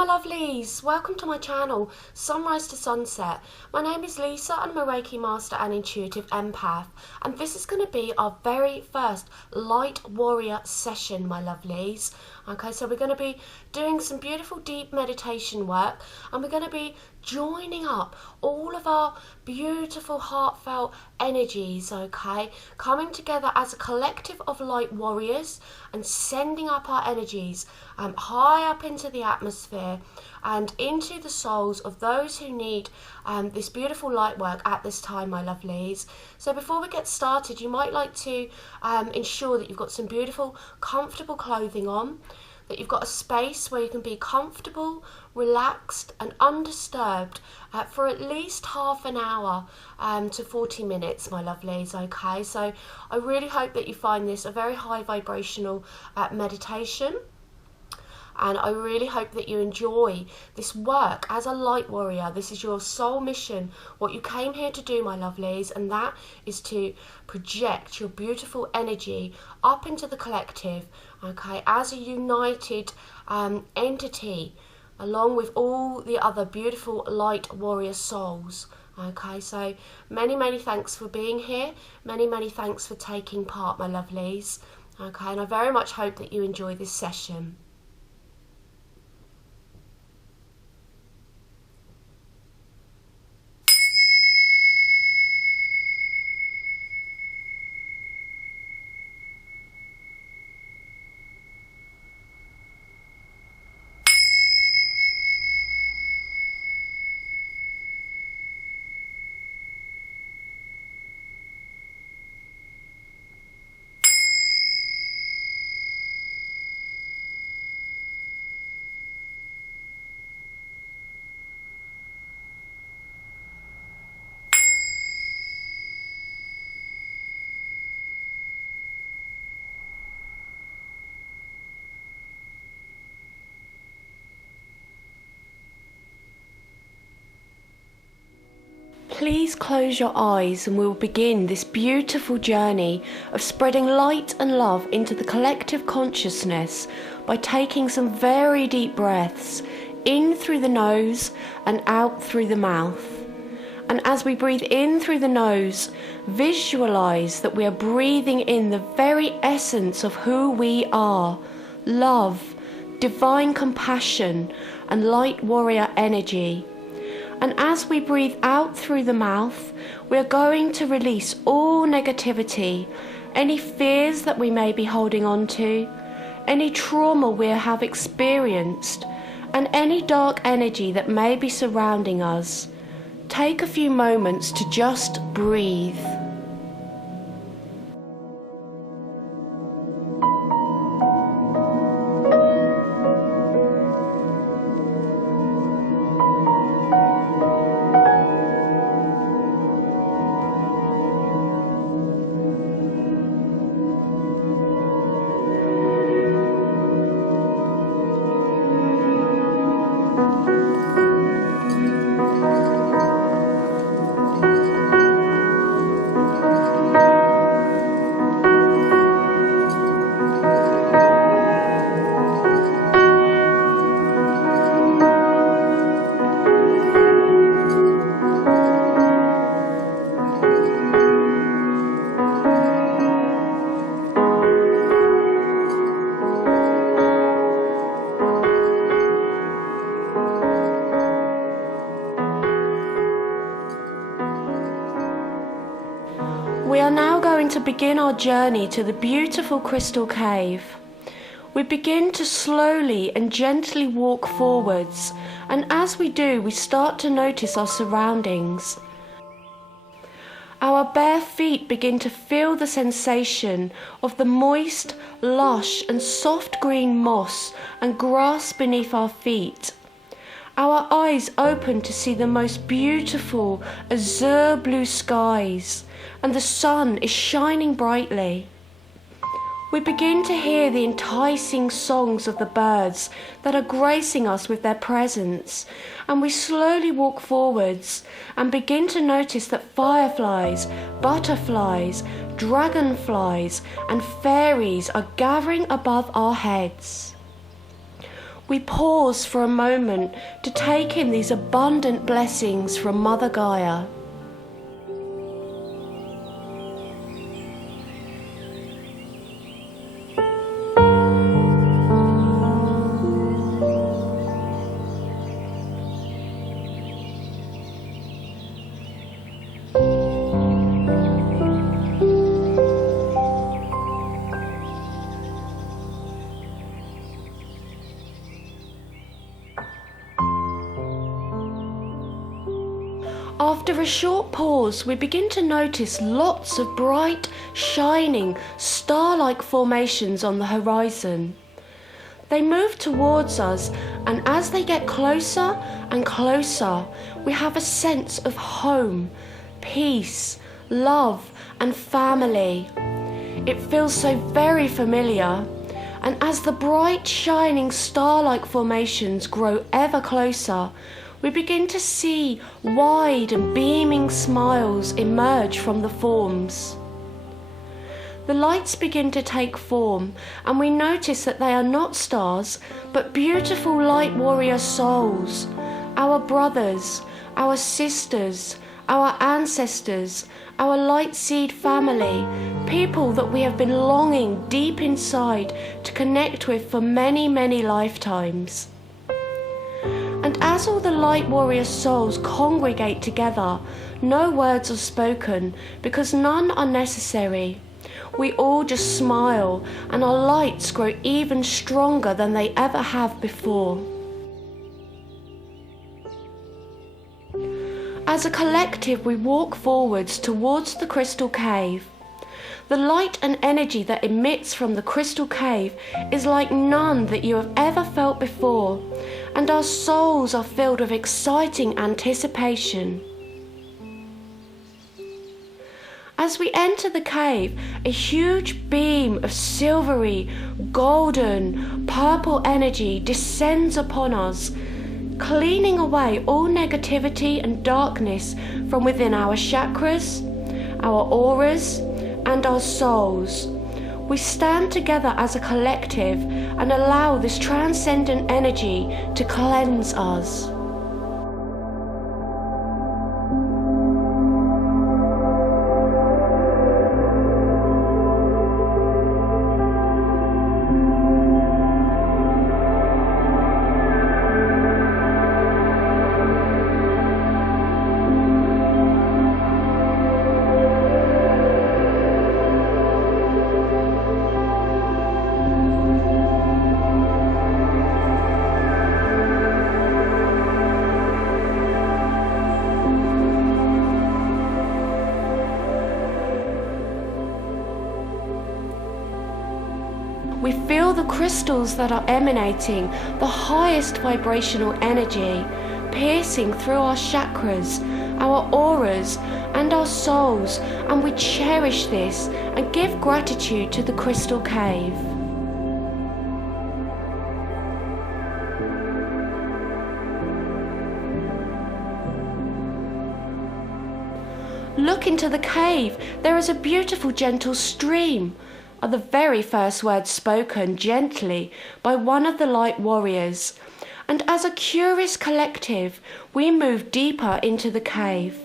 my lovelies, welcome to my channel, Sunrise to Sunset. My name is Lisa and I'm a Reiki Master and Intuitive Empath, and this is going to be our very first Light Warrior session, my lovelies. Okay, so we're going to be doing some beautiful deep meditation work, and we're going to be joining up all of our beautiful heartfelt energies, okay, coming together as a collective of light warriors and sending up our energies high up into the atmosphere and into the souls of those who need this beautiful light work at this time, my lovelies. So before we get started, you might like to ensure that you've got some beautiful comfortable clothing on, that you've got a space where you can be comfortable, relaxed and undisturbed for at least half an hour to 40 minutes, my lovelies. Okay, so I really hope that you find this a very high vibrational meditation, and I really hope that you enjoy this work as a light warrior. This is your soul mission, what you came here to do, my lovelies, and that is to project your beautiful energy up into the collective, okay, as a united entity, along with all the other beautiful light warrior souls. Okay, so many thanks for being here, many thanks for taking part, my lovelies. Okay, and I very much hope that you enjoy this session. Please close your eyes and we'll begin this beautiful journey of spreading light and love into the collective consciousness by taking some very deep breaths in through the nose and out through the mouth. And as we breathe in through the nose, visualize that we are breathing in the very essence of who we are: love, divine compassion and light warrior energy. And as we breathe out through the mouth, we are going to release all negativity, any fears that we may be holding on to, any trauma we have experienced, and any dark energy that may be surrounding us. Take a few moments to just breathe. We are now going to begin our journey to the beautiful crystal cave. We begin to slowly and gently walk forwards, and as we do, we start to notice our surroundings. Our bare feet begin to feel the sensation of the moist, lush and soft green moss and grass beneath our feet. Our eyes open to see the most beautiful azure blue skies, and the sun is shining brightly. We begin to hear the enticing songs of the birds that are gracing us with their presence, and we slowly walk forwards and begin to notice that fireflies, butterflies, dragonflies and fairies are gathering above our heads. We pause for a moment to take in these abundant blessings from Mother Gaia. After a short pause, we begin to notice lots of bright, shining, star-like formations on the horizon. They move towards us, and as they get closer and closer, we have a sense of home, peace, love, and family. It feels so very familiar, and as the bright, shining, star-like formations grow ever closer, we begin to see wide and beaming smiles emerge from the forms. The lights begin to take form, and we notice that they are not stars, but beautiful light warrior souls, our brothers, our sisters, our ancestors, our light seed family, people that we have been longing deep inside to connect with for many, many lifetimes. And as all the light warrior souls congregate together, no words are spoken because none are necessary. We all just smile, and our lights grow even stronger than they ever have before. As a collective, we walk forwards towards the crystal cave. The light and energy that emits from the crystal cave is like none that you have ever felt before, and our souls are filled with exciting anticipation. As we enter the cave, a huge beam of silvery, golden, purple energy descends upon us, cleaning away all negativity and darkness from within our chakras, our auras, and our souls. We stand together as a collective and allow this transcendent energy to cleanse us. We feel the crystals that are emanating the highest vibrational energy, piercing through our chakras, our auras, and our souls, and we cherish this and give gratitude to the crystal cave. Look into the cave. There is a beautiful gentle stream, are the very first words spoken gently by one of the light warriors, and as a curious collective, we move deeper into the cave.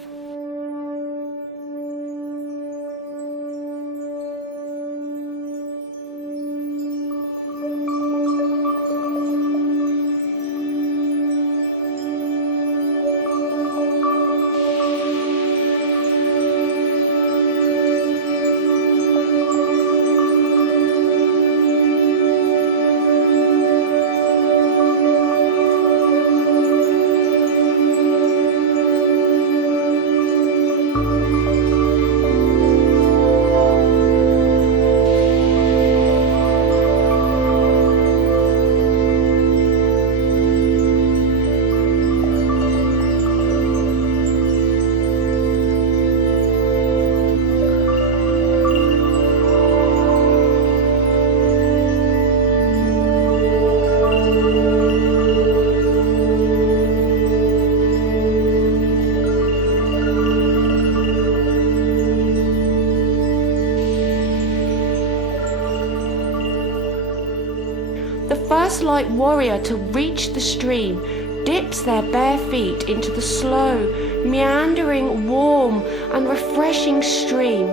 first light warrior to reach the stream dips their bare feet into the slow, meandering, warm and refreshing stream,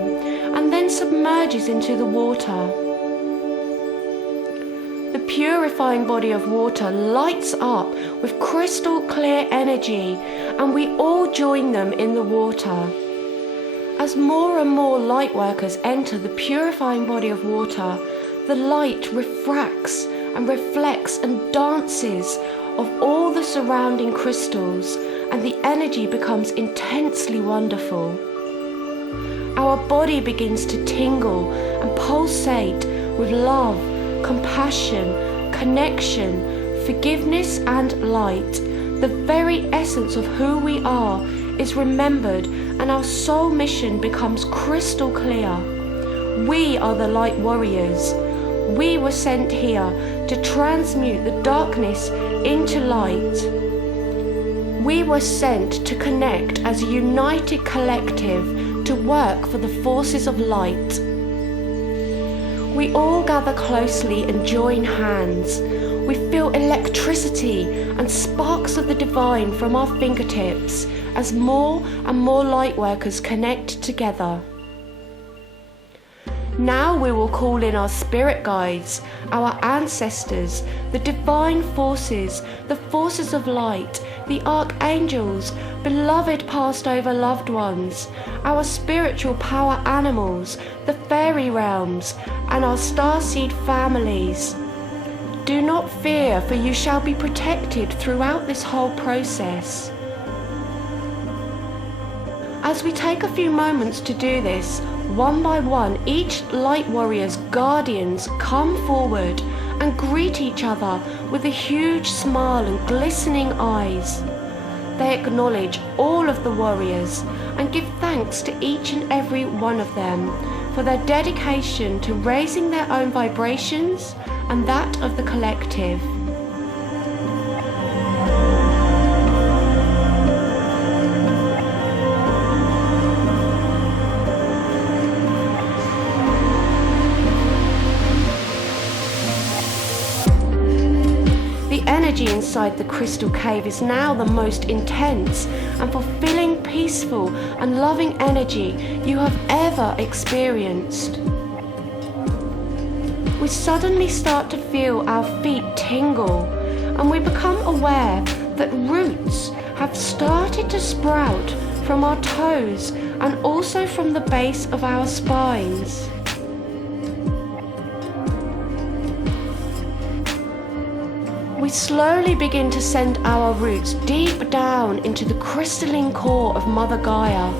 and then submerges into the water. The purifying body of water lights up with crystal clear energy, and we all join them in the water. As more and more light workers enter the purifying body of water, the light refracts and reflects and dances of all the surrounding crystals, and the energy becomes intensely wonderful. Our body begins to tingle and pulsate with love, compassion, connection, forgiveness and light. The very essence of who we are is remembered, and our soul mission becomes crystal clear. We are the light warriors. We were sent here to transmute the darkness into light. We were sent to connect as a united collective to work for the forces of light. We all gather closely and join hands. We feel electricity and sparks of the divine from our fingertips as more and more light workers connect together. Now we will call in our spirit guides, our ancestors, the divine forces, the forces of light, the archangels, beloved passed over loved ones, our spiritual power animals, the fairy realms, and our starseed families. Do not fear, for you shall be protected throughout this whole process. As we take a few moments to do this, one by one, each light warrior's guardians come forward and greet each other with a huge smile and glistening eyes. They acknowledge all of the warriors and give thanks to each and every one of them for their dedication to raising their own vibrations and that of the collective. The energy inside the crystal cave is now the most intense and fulfilling, peaceful and loving energy you have ever experienced. We suddenly start to feel our feet tingle, and we become aware that roots have started to sprout from our toes and also from the base of our spines. We slowly begin to send our roots deep down into the crystalline core of Mother Gaia,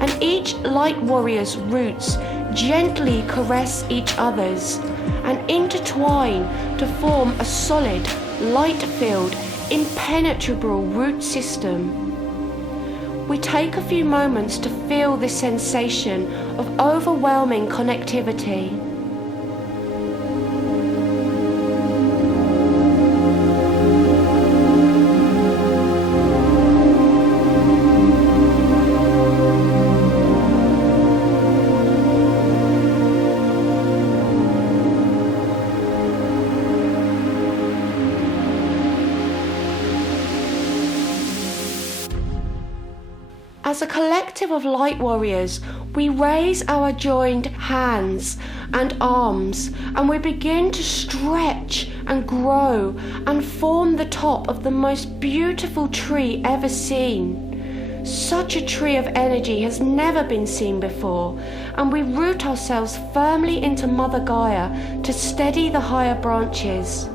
and each light warrior's roots gently caress each other's and intertwine to form a solid, light-filled, impenetrable root system. We take a few moments to feel this sensation of overwhelming connectivity. As a collective of light warriors, we raise our joined hands and arms, and we begin to stretch and grow and form the top of the most beautiful tree ever seen. Such a tree of energy has never been seen before, and we root ourselves firmly into Mother Gaia to steady the higher branches.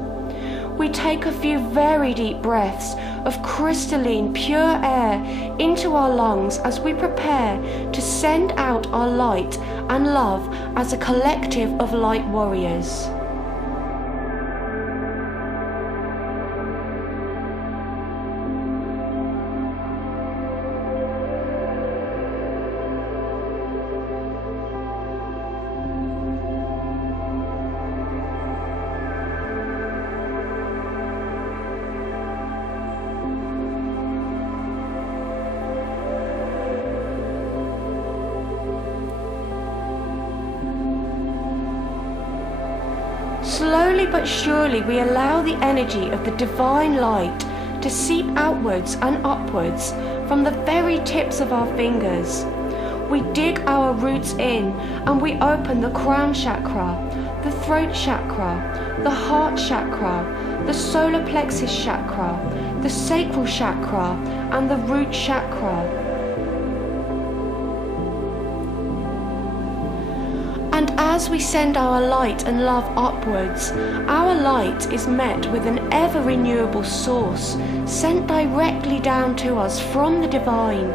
We take a few very deep breaths of crystalline, pure air into our lungs as we prepare to send out our light and love as a collective of light warriors. Slowly but surely we allow the energy of the divine light to seep outwards and upwards from the very tips of our fingers. We dig our roots in and we open the crown chakra, the throat chakra, the heart chakra, the solar plexus chakra, the sacral chakra, and the root chakra. And as we send our light and love upwards, our light is met with an ever-renewable source sent directly down to us from the divine,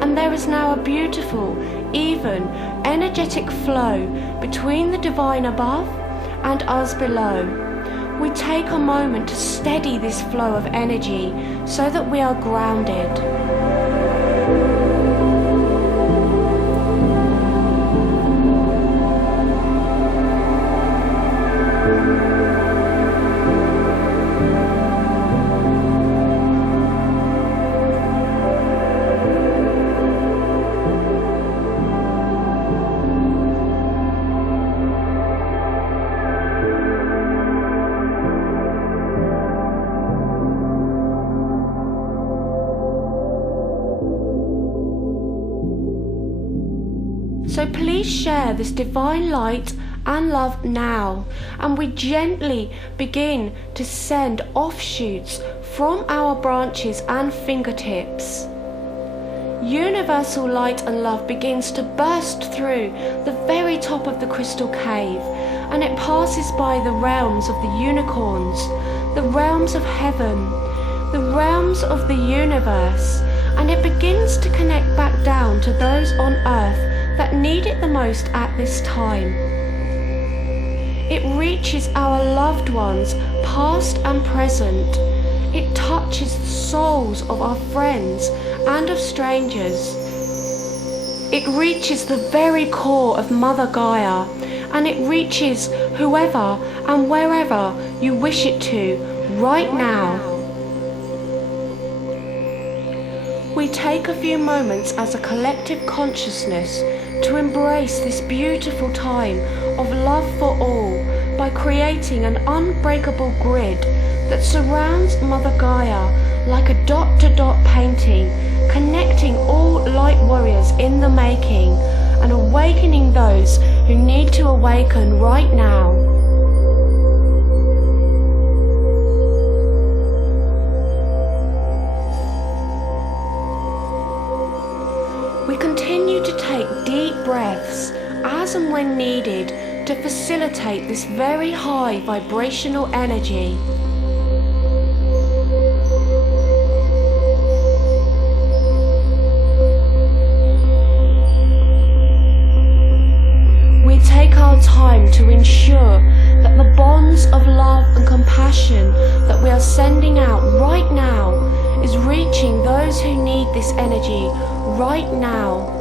and there is now a beautiful, even, energetic flow between the divine above and us below. We take a moment to steady this flow of energy so that we are grounded. So please share this divine light and love now, and we gently begin to send offshoots from our branches and fingertips. Universal light and love begins to burst through the very top of the crystal cave, and it passes by the realms of the unicorns, the realms of heaven, the realms of the universe, and it begins to connect back down to those on earth that need it the most at this time. It reaches our loved ones, past and present. It touches the souls of our friends and of strangers. It reaches the very core of Mother Gaia, and it reaches whoever and wherever you wish it to right now. We take a few moments as a collective consciousness to embrace this beautiful time of love for all by creating an unbreakable grid that surrounds Mother Gaia like a dot-to-dot painting, connecting all light warriors in the making and awakening those who need to awaken right now. We continue to take deep breaths as and when needed to facilitate this very high vibrational energy. We take our time to ensure that the bonds of love and compassion that we are sending out right now is reaching those who need this energy right now.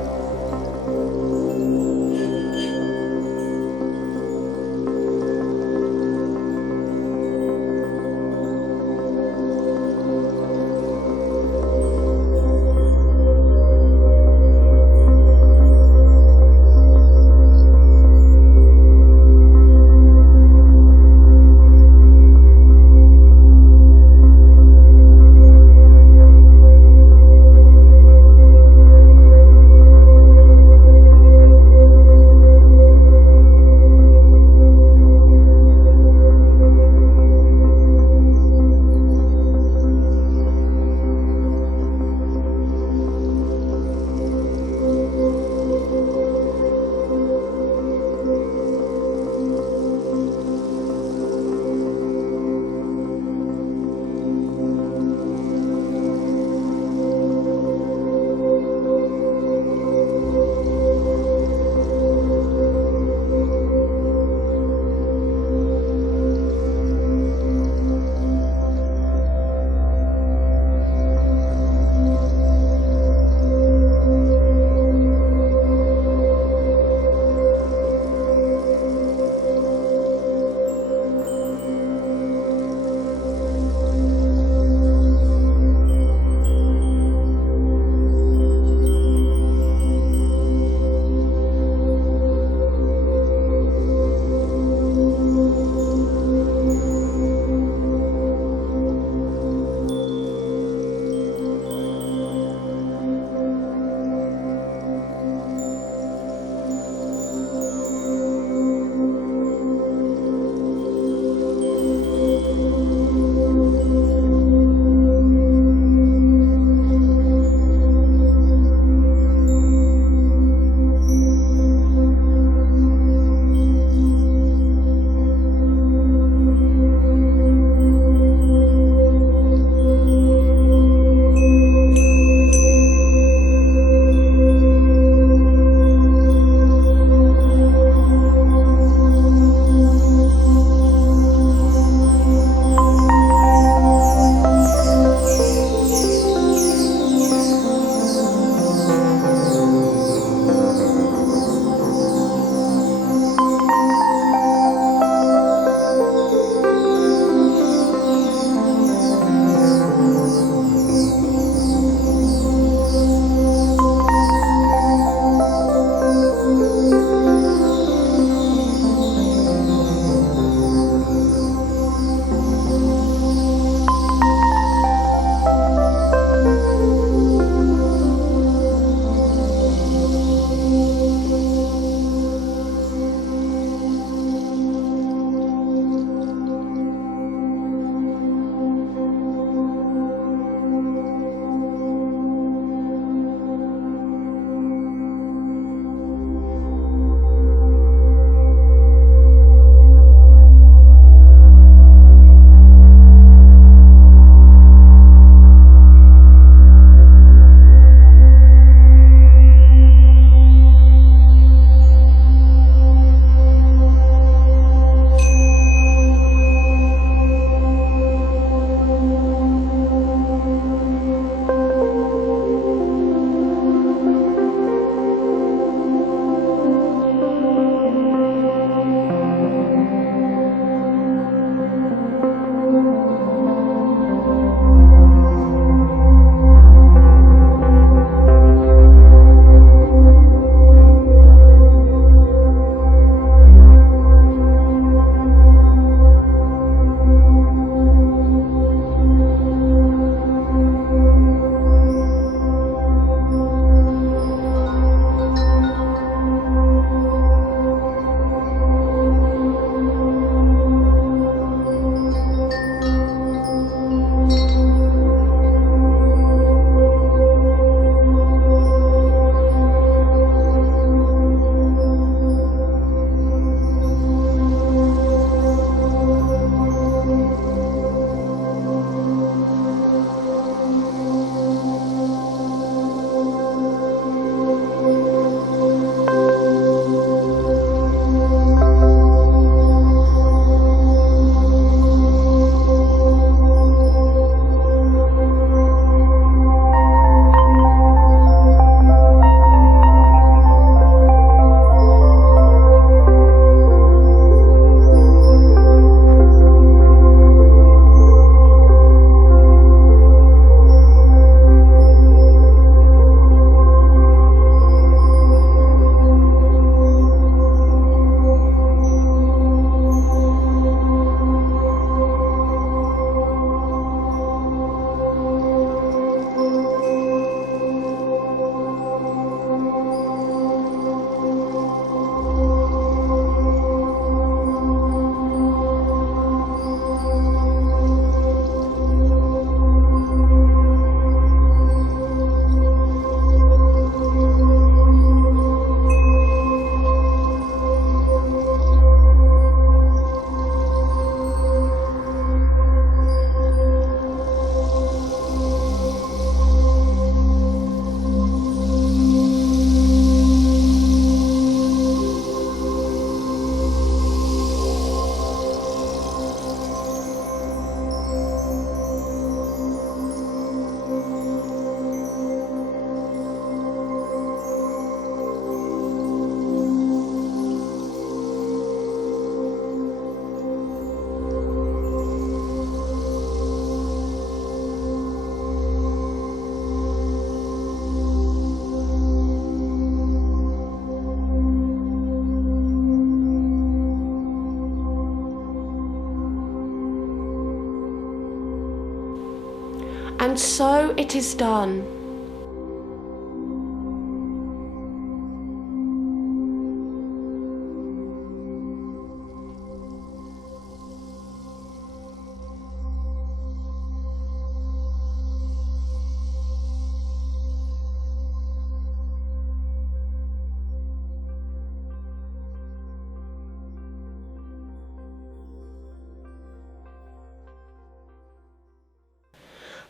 And so it is done.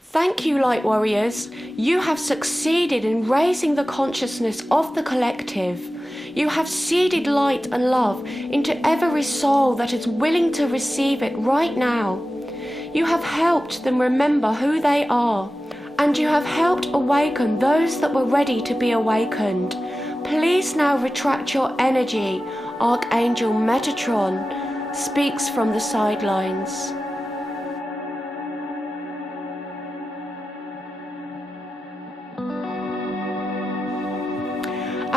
Thank you, Light Warriors. You have succeeded in raising the consciousness of the collective. You have seeded light and love into every soul that is willing to receive it right now. You have helped them remember who they are, and you have helped awaken those that were ready to be awakened. Please now retract your energy. Archangel Metatron speaks from the sidelines.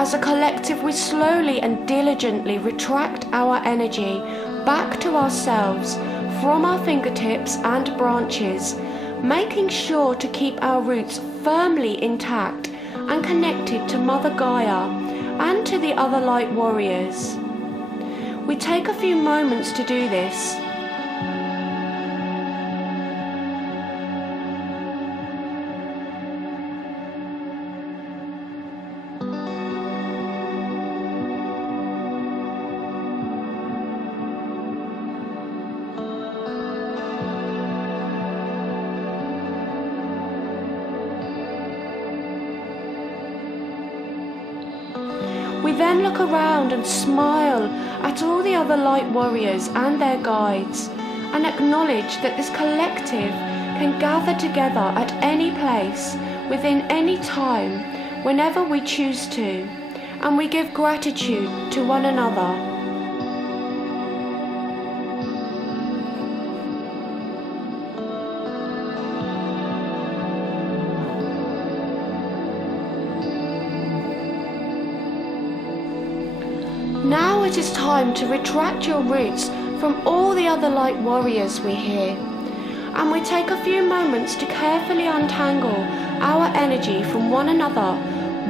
As a collective, we slowly and diligently retract our energy back to ourselves from our fingertips and branches, making sure to keep our roots firmly intact and connected to Mother Gaia and to the other light warriors. We take a few moments to do this. We then look around and smile at all the other light warriors and their guides, and acknowledge that this collective can gather together at any place, within any time, whenever we choose to, and we give gratitude to one another. Now it is time to retract your roots from all the other light warriors we hear, and we take a few moments to carefully untangle our energy from one another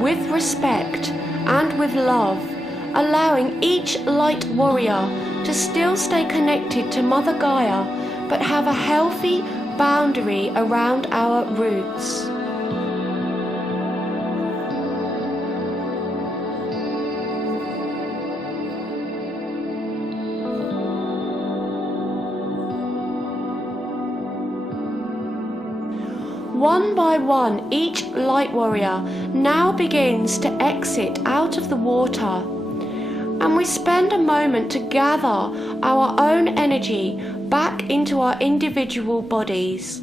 with respect and with love, allowing each light warrior to still stay connected to Mother Gaia, but have a healthy boundary around our roots. One by one, each light warrior now begins to exit out of the water, and we spend a moment to gather our own energy back into our individual bodies.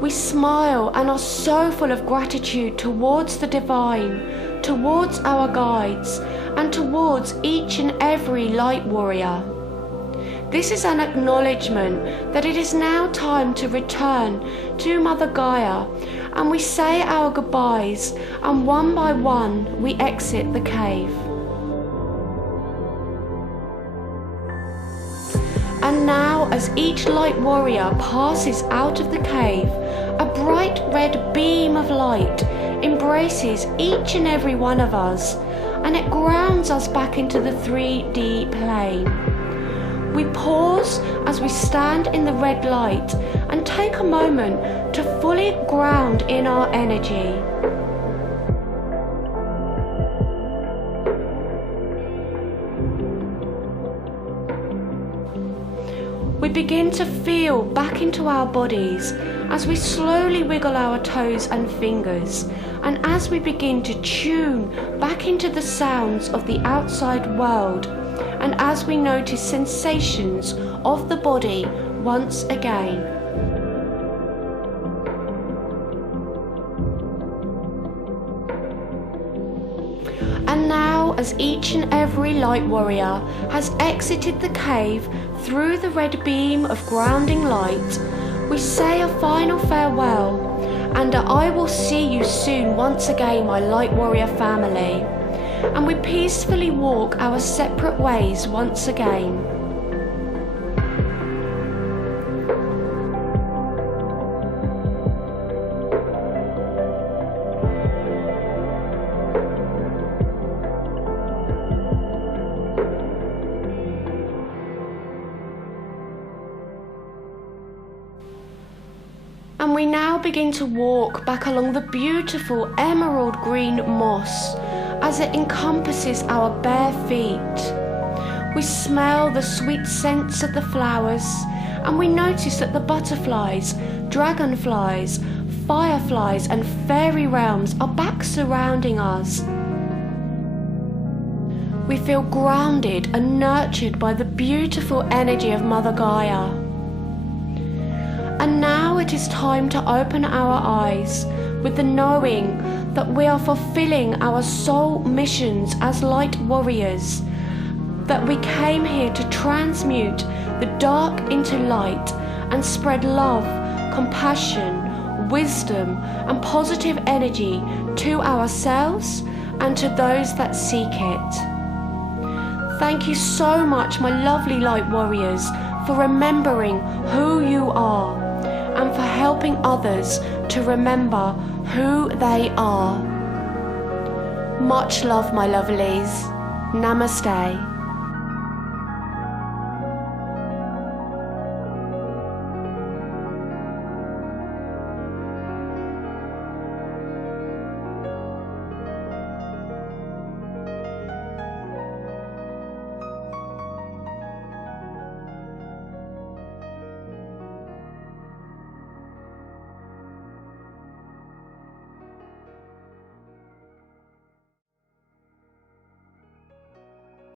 We smile and are so full of gratitude towards the divine, towards our guides, and towards each and every light warrior. This is an acknowledgement that it is now time to return to Mother Gaia, and we say our goodbyes, and one by one we exit the cave. And now, as each light warrior passes out of the cave, a bright red beam of light embraces each and every one of us, and it grounds us back into the 3D plane. We pause as we stand in the red light and take a moment to fully ground in our energy. We begin to feel back into our bodies as we slowly wiggle our toes and fingers, and as we begin to tune back into the sounds of the outside world, and as we notice sensations of the body once again. And now, as each and every light warrior has exited the cave through the red beam of grounding light, we say a final farewell, and I will see you soon once again, my light warrior family. and we peacefully walk our separate ways once again. And we now begin to walk back along the beautiful emerald green moss as it encompasses our bare feet. We smell the sweet scents of the flowers, and we notice that the butterflies, dragonflies, fireflies and fairy realms are back surrounding us. We feel grounded and nurtured by the beautiful energy of Mother Gaia. And now it is time to open our eyes with the knowing that we are fulfilling our soul missions as light warriors, that we came here to transmute the dark into light and spread love, compassion, wisdom and positive energy to ourselves and to those that seek it. Thank you so much, my lovely light warriors, for remembering who you are and for helping others to remember who they are. Much love, my lovelies. Namaste.